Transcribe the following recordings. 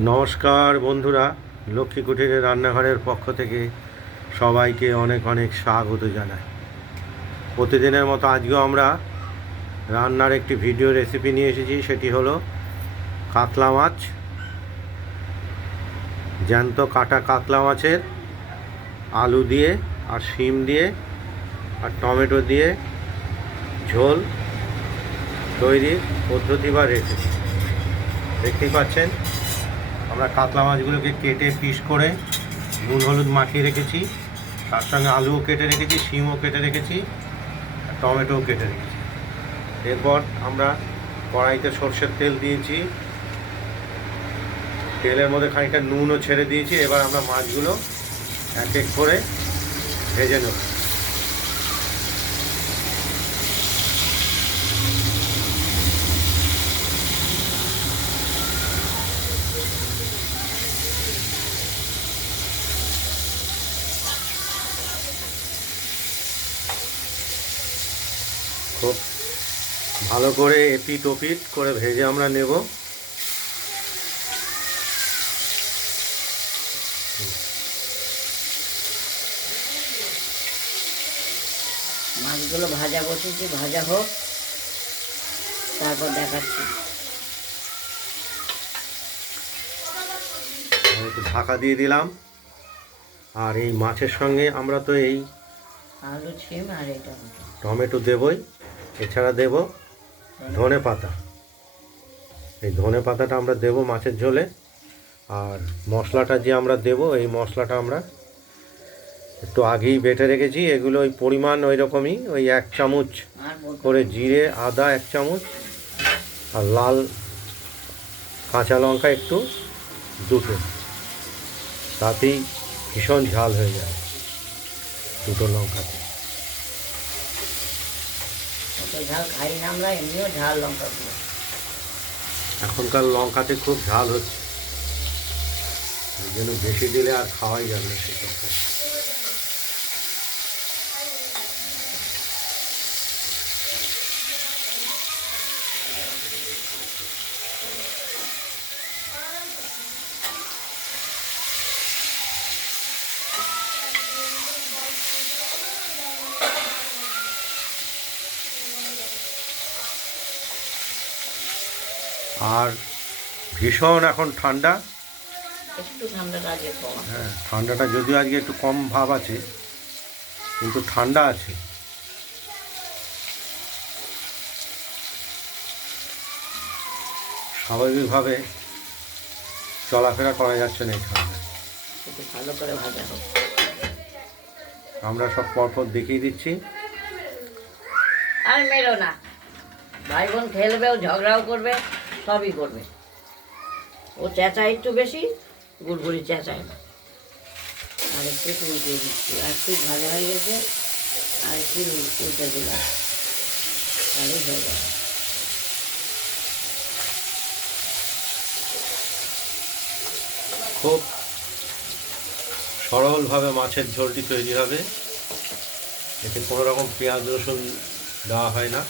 নমস্কার বন্ধুরা, লক্ষ্মী কুটিরের রান্নাঘরের পক্ষ থেকে সবাইকে অনেক অনেক স্বাগত জানাই। প্রতিদিনের মতো আজকেও আমরা রান্নার একটি ভিডিও রেসিপি নিয়ে এসেছি, সেটি হলো কাতলা মাছ, জ্যান্ত কাটা কাতলা মাছের আলু দিয়ে আর শিম দিয়ে আর টমেটো দিয়ে ঝোল তৈরির পদ্ধতি বা রেসিপি দেখতেই পাচ্ছেন? আমরা কাতলা মাছগুলোকে কেটে পিস করে নুন, হলুদ মাখিয়ে রেখেছি। তার সঙ্গে আলুও কেটে রেখেছি, শিমও কেটে রেখেছি টমেটোও কেটে রেখেছি। এরপর আমরা কড়াইতে সর্ষের তেল দিয়েছি। তেলের মধ্যে খানিকটা নুনও ছেড়ে দিয়েছি। এবার আমরা মাছগুলো এক এক করে ভেজে নেব। খুব ভালো করে এপিট ওপিট করে ভেজে আমরা নেব। মাছগুলো ভাজা বসেছি ভাজা হোক। তারপর দেখাচ্ছি। একটু ঢাকা দিয়ে দিলাম। আর এই মাছের সঙ্গে আমরা তো এই আলু ছিম আর এটা। টমেটো দেবই। এছাড়া দেব ধনে পাতা। এই ধনে পাতাটা আমরা দেব মাছের ঝোলে, আর মশলাটা যে আমরা দেব, এই মশলাটা আমরা একটু আগেই বেটে রেখেছি। এগুলো ওই পরিমাণ ওই রকমই, ওই এক চামচ করে জিরে, আদা এক চামচ, আর লাল কাঁচা লঙ্কা একটু দুটো। তাতেই ভীষণ ঝাল হয়ে যায় দুটো লঙ্কাতে ঝাল খাই না আমরা, এমনিও ঝাল লঙ্কা এখনকার লঙ্কাতে খুব ঝাল হচ্ছে। ওই জন্য বেশি দিলে আর খাওয়াই যাবে না সে আর ভীষণ এখন ঠান্ডা। হ্যাঁ ঠান্ডাটা যদিও আজকে একটু কম ভাব আছে কিন্তু ঠান্ডা আছে। স্বাভাবিকভাবে চলাফেরা করা যাচ্ছে না এই ঠান্ডায়। ভালো করে ভাজা হোক। আমরা সব পরপর দেখিয়ে দিচ্ছি। আর মেরো না। ভাই বোন খেলবেও ঝগড়াও করবে। সবই করবে। ও চেঁচায় একটু বেশি, গুড়গুড়ি চেঁচায় না। আর একটু উল্টে দিচ্ছি। আর একটু ভালো হয়ে গেছে, আর একটু দিলাম। তাহলেই হয়ে যাবে খুব সরলভাবে মাছের ঝোলটি তৈরি হবে। এতে কোনো রকম পেঁয়াজ রসুন দেওয়া হয় না।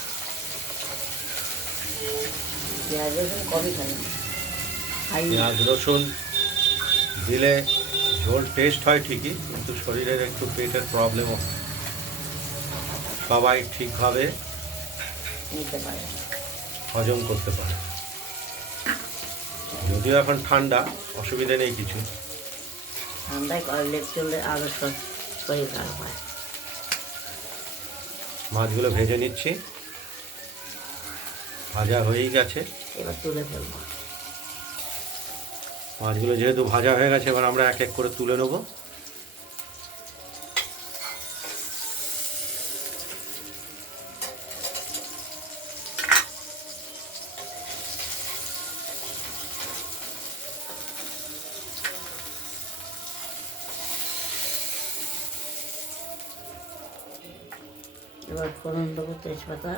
পেঁয়াজ রসুন কমই খাই। খাই পেঁয়াজ রসুন দিলে ঝোল টেস্ট হয় ঠিকই কিন্তু শরীরের একটু পেটের প্রবলেমও হয়। সবাই ঠিকভাবে নিতে পারে। হজম করতে পারে। যদিও এখন ঠান্ডা অসুবিধা নেই কিছু। ঠান্ডায় চললে আরও শরীর খারাপ হয়। মাছগুলো ভেজে নিচ্ছি। ভাজা হয়েই গেছে। এবার তুলে ফেলব। মাছগুলো যেহেতু ভাজা হয়ে গেছে এবার আমরা এক এক করে তুলে নেব। এবার ফোড়ন দেবো তেজপাতা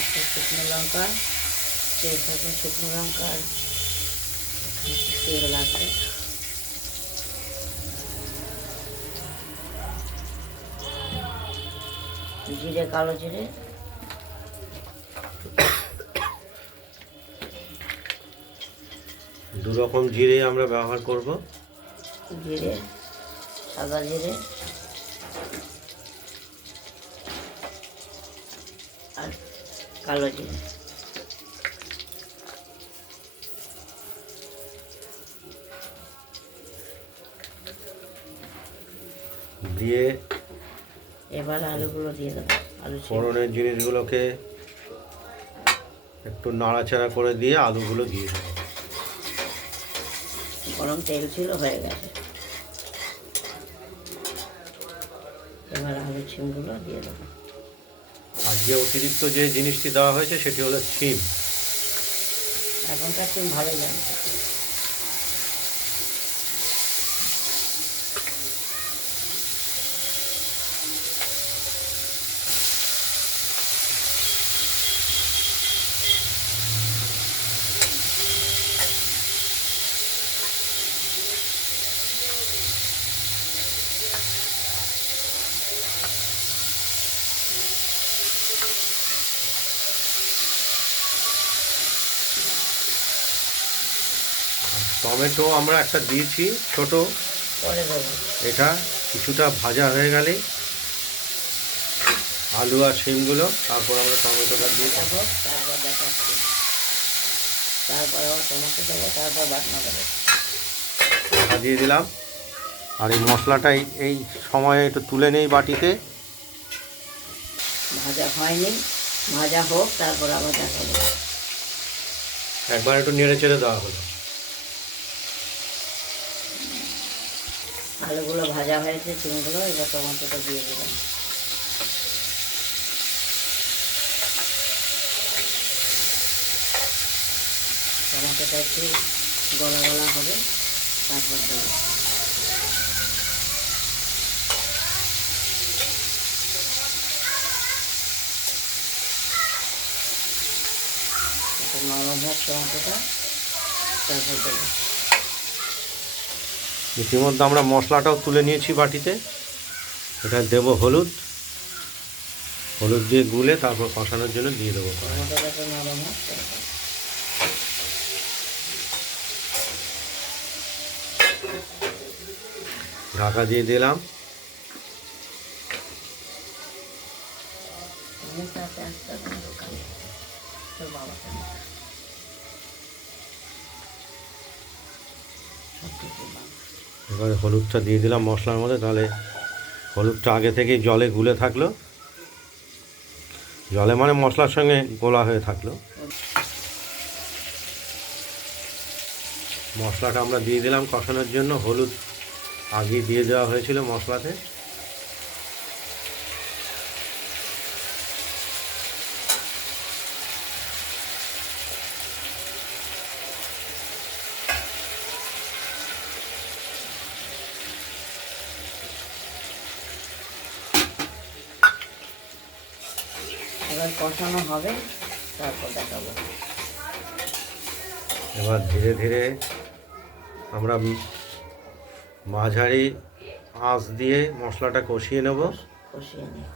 একটা শুকনো লঙ্কা তেজপাতা শুকনো লঙ্কা আর তেল লাগবে। জিরে কালো জিরে। দু রকম জিরে আমরা ব্যবহার করব। জিরে সাদা জিরে। আর কালো জিরে। দিয়ে এবার আলুগুলো দিয়ে দেবো। আলু। ফোড়নের জিনিসগুলোকে একটু নাড়াচাড়া করে দিয়ে আলুগুলো দিয়ে দেবো। গরম তেল ছিল হয়ে গেছে। এবার আলু ছিমগুলো দিয়ে দেবো। আজকে অতিরিক্ত যে জিনিসটি দেওয়া হয়েছে সেটি হলো সিম এখনকার সিম ভালোই লাগে। টমেটো আমরা একটা দিয়েছি ছোট। এটা কিছুটা ভাজা হয়ে গেলে আলু আর শিমগুলো তারপর আমরা টমেটোটা দিয়ে তারপর দেখাচ্ছি। তারপর আবার টমেটো দেবো তারপর বাটনা দেবো। দিয়ে দিলাম। আর এই মশলাটা এই- এই সময়ে একটু তুলে নেই বাটিতে। ভাজা হয়নি। ভাজা হোক তারপর আবার দেখাবো। একবার একটু নেড়ে চেড়ে দেওয়া হলো। আলুগুলো ভাজা হয়েছে চিনিগুলো এবার টমেটোটা দিয়ে দিলাম টমেটোটা একটু গলা গলা হবে, তারপর দেবো। নরম হোক টমেটোটা, তারপর দেবো। ইতিমধ্যে আমরা মশলাটাও তুলে নিয়েছি বাটিতে। এটা দেব হলুদ। হলুদ দিয়ে গুলে তারপর কষানোর জন্য দিয়ে দেবো ঢাকা দিয়ে দিলাম। বাবা এবারে হলুদটা দিয়ে দিলাম মশলার মধ্যে, তাহলে হলুদটা আগে থেকেই জলে গুলে থাকল। জলে মানে মশলার সঙ্গে গোলা হয়ে থাকল। মশলাটা আমরা দিয়ে দিলাম কষানোর জন্য। হলুদ আগে দিয়ে দেওয়া হয়েছিল মশলাতে। কষানো হবে তারপর দেখাবো। এবার ধীরে ধীরে আমরা মাঝারি আঁচ দিয়ে মশলাটা কষিয়ে নেব। কষিয়ে নিই।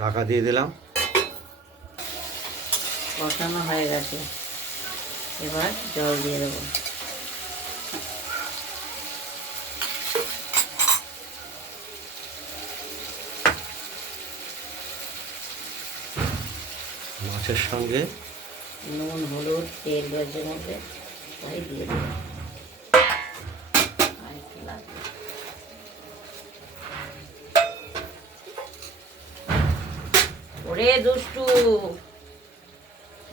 ঢাকা দিয়ে দিলাম। কষানো হয়ে গেছে। এবার জল দিয়ে দেবো। মাছের সঙ্গে। নুন, হলুদ, তেল রয়েছে মধ্যে তাই দিয়ে লাগবে ওরে দুষ্টু,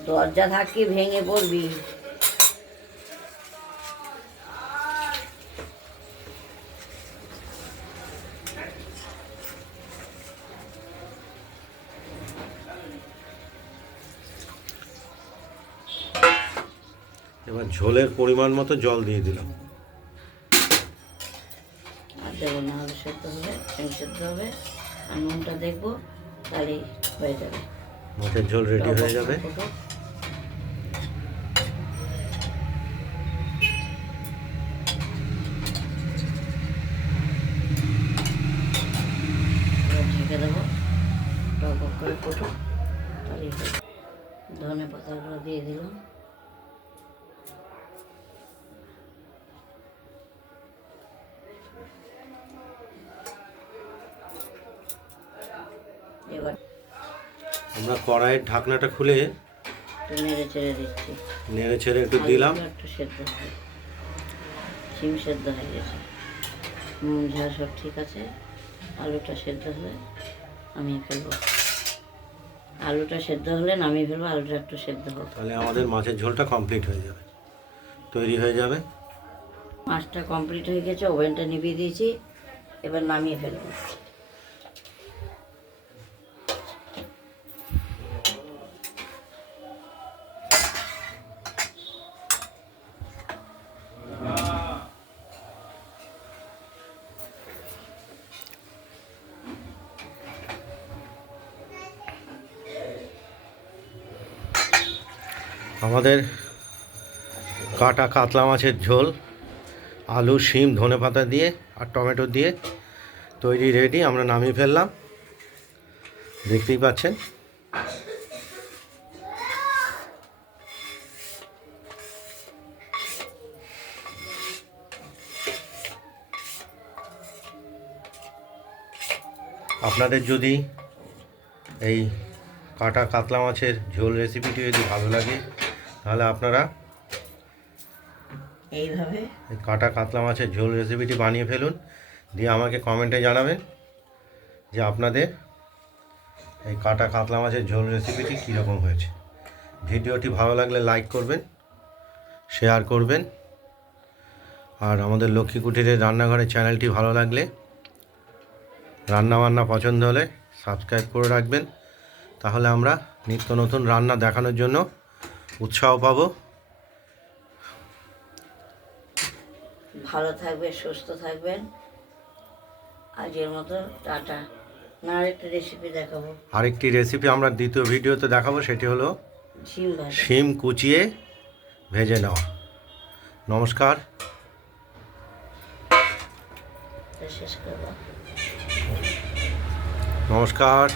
দরজা থাকি ভেঙে পড়বি। এবার ঝোলের পরিমাণ মতো জল দিয়ে দিলাম। আর দেবো না আলু সেদ্ধ হবে সেদ্ধ হবে। আর নুনটা দেখব তাহলেই হয়ে যাবে। মাছের ঝোল রেডি হয়ে যাবে ফুটুক। এবার ঢেকে দেবো টক করে ফুটুক তাহলেই হবে। ধনে ধনে পাতাগুলো দিয়ে দিলাম এবার আমরা কড়াইয়ের ঢাকনাটা খুলে নেড়ে চেড়ে দিচ্ছি। নেড়ে ছেড়ে একটু দিলাম। একটু সেদ্ধ হবে সিম সেদ্ধ হয়ে গেছে। নুন ঝাল সব ঠিক আছে। আলুটা সেদ্ধ হলে আমি ফেলব। আলুটা সেদ্ধ হলে নামিয়ে ফেলব আলুটা একটু সেদ্ধ হোক। তাহলে আমাদের মাছের ঝোলটা কমপ্লিট হয়ে যাবে। তৈরি হয়ে যাবে। মাছটা কমপ্লিট হয়ে গেছে ওভেনটা নিভিয়ে দিয়েছি। এবার নামিয়ে ফেলব। আমাদের কাটা কাতলা মাছের ঝোল, আলু, শিম, ধনে পাতা দিয়ে আর টমেটো দিয়ে তৈরি রেডি, আমরা নামিয়ে ফেললাম। দেখতেই পাচ্ছেন। আপনাদের যদি এই কাটা কাতলা মাছের ঝোল রেসিপিটি যদি ভালো লাগে তাহলে আপনারা এইভাবে। এই কাটা কাতলা মাছের ঝোল রেসিপিটি বানিয়ে ফেলুন। দিয়ে আমাকে কমেন্টে জানাবেন যে আপনাদের এই কাটা কাতলা মাছের ঝোল রেসিপিটি কীরকম হয়েছে। ভিডিওটি ভালো লাগলে লাইক করবেন শেয়ার করবেন। আর আমাদের লক্ষ্মী কুটিরের রান্নাঘরের চ্যানেলটি ভালো লাগলে রান্না বান্না পছন্দ হলে সাবস্ক্রাইব করে রাখবেন। তাহলে আমরা নিত্য নতুন রান্না দেখানোর জন্য উৎসাহ পাবো। ভালো থাকবে সুস্থ থাকবেন। আজকের মতো টাটা। না আরেকটা রেসিপি দেখাবো। আরেকটি রেসিপি আমরা দ্বিতীয় ভিডিওতে দেখাবো সেটি হলো ভাজা। শিম কুচিয়ে ভেজে নেওয়া। নমস্কার। নমস্কার।